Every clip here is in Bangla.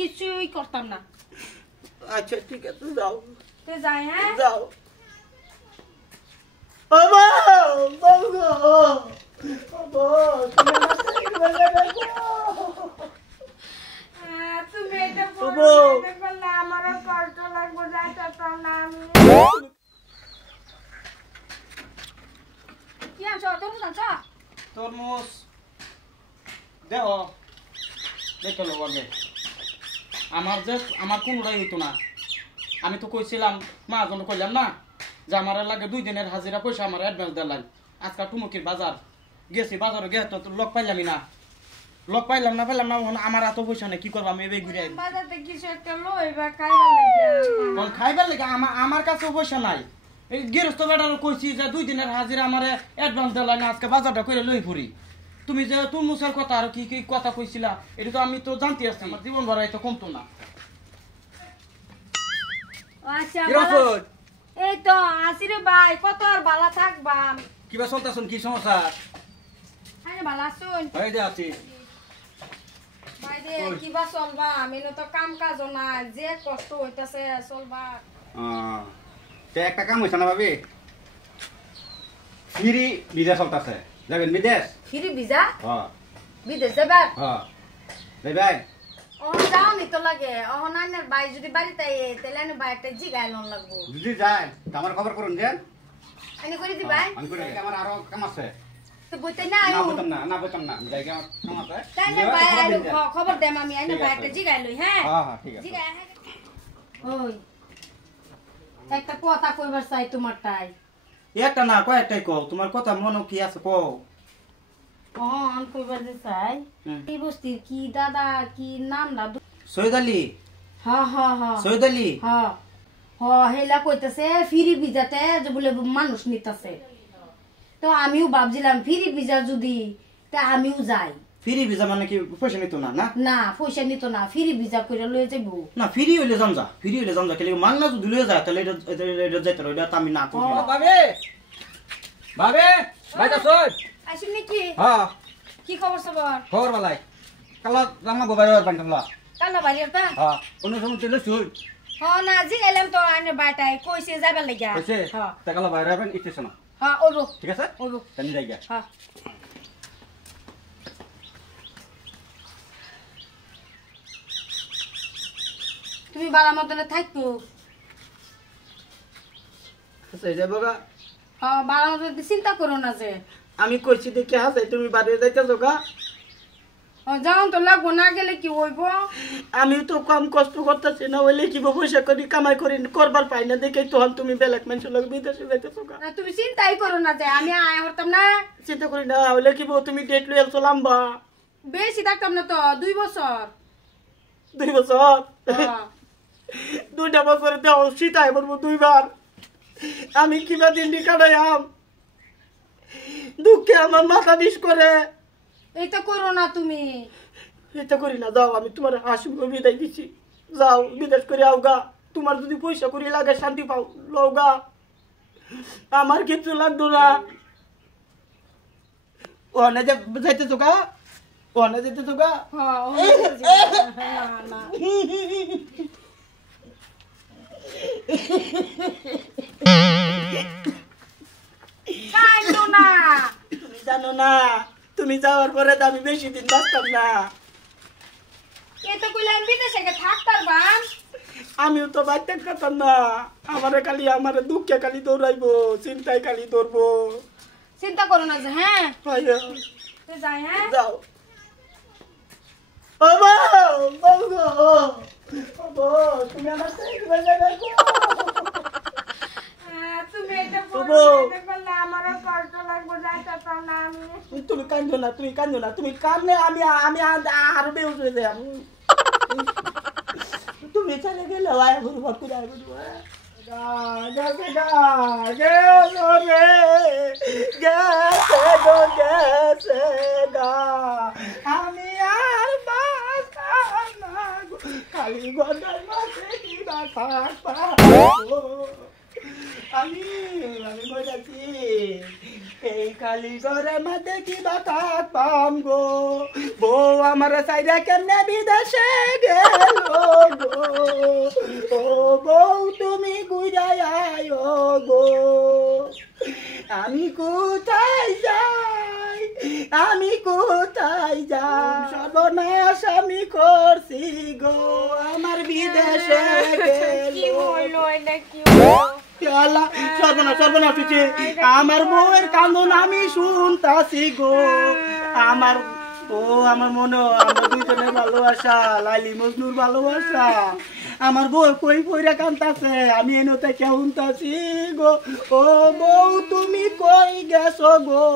কিছুই করতাম না। আচ্ছা ঠিক আছে যাও। তে যাই হ্যাঁ যাও। বাবা বাবা বাবা তুমি এটা বললে আমারও কষ্ট লাগবে যাইতাম না আমি। কি আনছো তরমুজ আনছো? তরমুজ দেখো দেখো আগে আমার কোনোটাই হইতো না। আমি তো কইছিলাম মাজন কইলাম না যে আমার লাগে 2 দিনের হাজিরা পয়সা আমার অ্যাডভান্স দেওয়ার লাগে। আজকাল টুমুকির বাজার গেছি, বাজারে গিয়ে তো লোক পাইলামই না, লোক পাইলাম না আমার এত পয়সা নেই, কি করবো আমি এবার ঘুরে বাজারে কিছু একটা লইবা খাইবার লাগে। খাইবার লাগে আমার কাছেও পয়সা নাই। এই গৃহস্থ বেটারও কইছি যে 2 দিনের হাজিরা আমার অ্যাডভান্স দেওয়ার লাগে, আজকে বাজারটা করে লই ফুরি। তুমি যে তুরমুজের কথা আর কি কি কথা কইছিলা এটা তো আমি তো জানতে আসছি, আমার জীবন ভরা এটা কমতো না। আচ্ছা এই তো আসিরে ভাই কত আর ভালো থাকবা। কিবা চলতেছুন, কি সমস্যা? আরে ভালো আছুন? এই যে আছি ভাই রে কিবা চলবা, আমি তো কাম কাজ না, যে কষ্ট হইতাছে চলবা। তে একটা কাম হইছে না ভাবি, ফ্রি ভিসা চলতেছে, যাবেন বিদেশ? Free visa? হ্যাঁ বিদেশ যাবার? হ্যাঁ যাইবাই। যাও নি তো লাগে নাইনার ভাই যদি বাড়িতে তাহলে আমি বাইরটা জিগাই লোন লাগবো। যদি যায় তো আমার খবর করুন যে আমি করে দি ভাই। আমি করে আমার আরো কাম আছে। তো বইতে না না বলতাম না জায়গা কাম আছে। তাইলে ভাই আইলো খবর দেম আমি আইনা বাইরটা জিগাই লই। হ্যাঁ হ্যাঁ ঠিক আছে। জিগাই। ওই একটা কথা কইবার চাই তোমারটাই। একটা না কয়েকটাই কও, তোমার কথা মনে কি আছে কও। আমি কইবার চাই এই বস্তির কি দাদা কি নাম না? সৈয়দ আলী। হ্যাঁ হ্যাঁ হ্যাঁ সৈয়দ আলী। হ্যাঁ হেলা কইতাছে ফ্রি ভিসাতে যে বলে মানুষ নিতাছে। তো আমিও ভাবছিলাম ফ্রি ভিসা যদি তা আমিও যাই। ফ্রি ভিসা মানে কি পয়সা নিত না? না না পয়সা নিত না, ফ্রি ভিসা করে লয়ে যাইবো। না ফ্রি হইলে যাম যা, ফ্রি হইলে যাম যা, কেলে মাংনা যদি লয়ে যায় তাহলে এটা যাইতে রইটা তো আমি না করি না। ভাবি ভাবি বাইটা সই আসুন নাকি? হ্যাঁ কি খবর সবার? খবর ভালাই কালা রামা গোবাইর বান্টলা। কালা বাড়ি তা? হ্যাঁ কোন সময় চলে শুই। না জি এলাম তো আইনে বাটাই কইছে যাবার লাগিয়া। কইছে হ্যাঁ তা কালা বাইরে আবেন স্টেশন। হ্যাঁ ওরো ঠিক আছে ওরো তানি যাইগা। হ্যাঁ তুমি বালা মতনে থাকতো। সেইটা বাবা হ্যাঁ বালা মতনে চিন্তা করো না যে আমি কইছি দেখে হাসে তুমি বাড়ি যাইতেছো গা। যাও তো লাগবো, না গেলে কি হইব? আমি তো কম কষ্ট করতেছি না, হইলে কি পয়সা করি কামাই করি করবার পাই না দেখে তখন তুমি বেলেগ মানুষের লোক বিদেশে যাইতেছো গা। তুমি চিন্তাই করো না যে আমি আয় হতাম না। চিন্তা করি না, হইলে কি তুমি ডেট লুয়েল চলাম্বা। বেশি থাকতাম না তো 2 বছর। 2 বছর? হ্যাঁ। 2টা বছরে দেওয়া শীতায় বলবো 2 বার। আমি কিবা দিন কাটাইয়াম, দুঃখে আমার মাথা বিষ করে। এই তো করো না তুমি। এটা করি না, যাও আমি তোমার হাসি বিদায় দিচ্ছি, যাও বিদেশ করে আও গা। তোমার যদি পয়সা করি লাগে শান্তি পাও লও গা, আমার কিছু লাগতো না। ওখানে যে যাইতেছো গা, ওখানে যেতেছো গা। না তুমি জানো না, তুমি যাওয়ার পরে তো আমি বেশি দিন বাঁচতাম না। এত কইলে আমি বিদেশে থাকতাম বান। আমিও তো বাঁচতে পারতাম না, আমার দুঃখে খালি দৌড়াইবো, চিন্তায় খালি দৌড়বো। চিন্তা করো না যে। হ্যাঁ যাই। হ্যাঁ যাও। তুমি আমার তুমি এটা বললে আমারও কষ্ট লাগবে যাইতাম না আমি। তুমি কান্দো না, তুমি কান্দো না, তুমি কান্দলে আমি আরো বেউস হয়ে যাই। তুমি চলে গেলে আয় ঘুরবো করে আয় ঘুরবো। আমি আর খালি গন্ডার মাঝে কিবা আমি বলেছি এই খালি ঘরের মধ্যে কিবা কাক পাম গো। বউ আমার সাইডে কেমনে বিদেশে গেল, আমি কোথায় যাই, আমি কোথায় যাই, সর্বনাশ আমি করছি গো, আমার বিদেশে আল্লাহ সর্বনাশ সর্বনাশ হচ্ছে, আমার বউয়ের কান্দন আমি শুনতাছি গো, আমার আমার মনে আমরা দুইজনের ভালোবাসা, লাইলি মজনুর ভালোবাসা, আমার বউ কই পইরা কান্তাছে, আমি এনে থেকে শুনতাছি গো, ও বউ তুমি কই গেছো গো,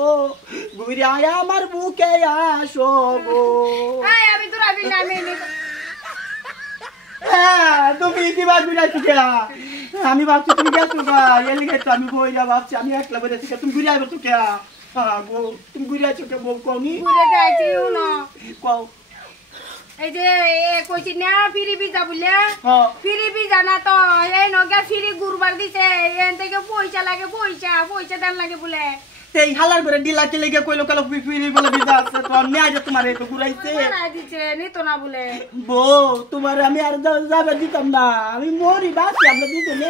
ঘুরে আয় আমার বুকে আসো গো। আমি তো রাজি না, আমি হ্যাঁ তুমি কি ভাববি না ঠিক আমি ভাবছি তুমি গেছো গা, এলিগে তো আমি বইরা ভাবছি আমি একলা বইরা ঠিক তুমি ঘুরে আইবে তো কে, গো তুমি ঘুরে আইছো কে বউ কমি ঘুরে যাইছি না, কও এই যে কইছি না ফিরি বিজা বলে, হ্যাঁ ফিরি বিজা না তো এই নগে ফিরি গুরবার দিছে, এন থেকে পয়সা লাগে, পয়সা দেন লাগে বলে, এই হালার করে ডিলাকে লেগে কইলো কালো ফিরি বলে বিজা আছে তো আমি আজ তোমার একটু ঘুরাইছে মারাই দিছে নিত না বলে, বউ তোমার আমি আর যাবে দিতাম না, আমি মরি বাসি আমরা দুজনে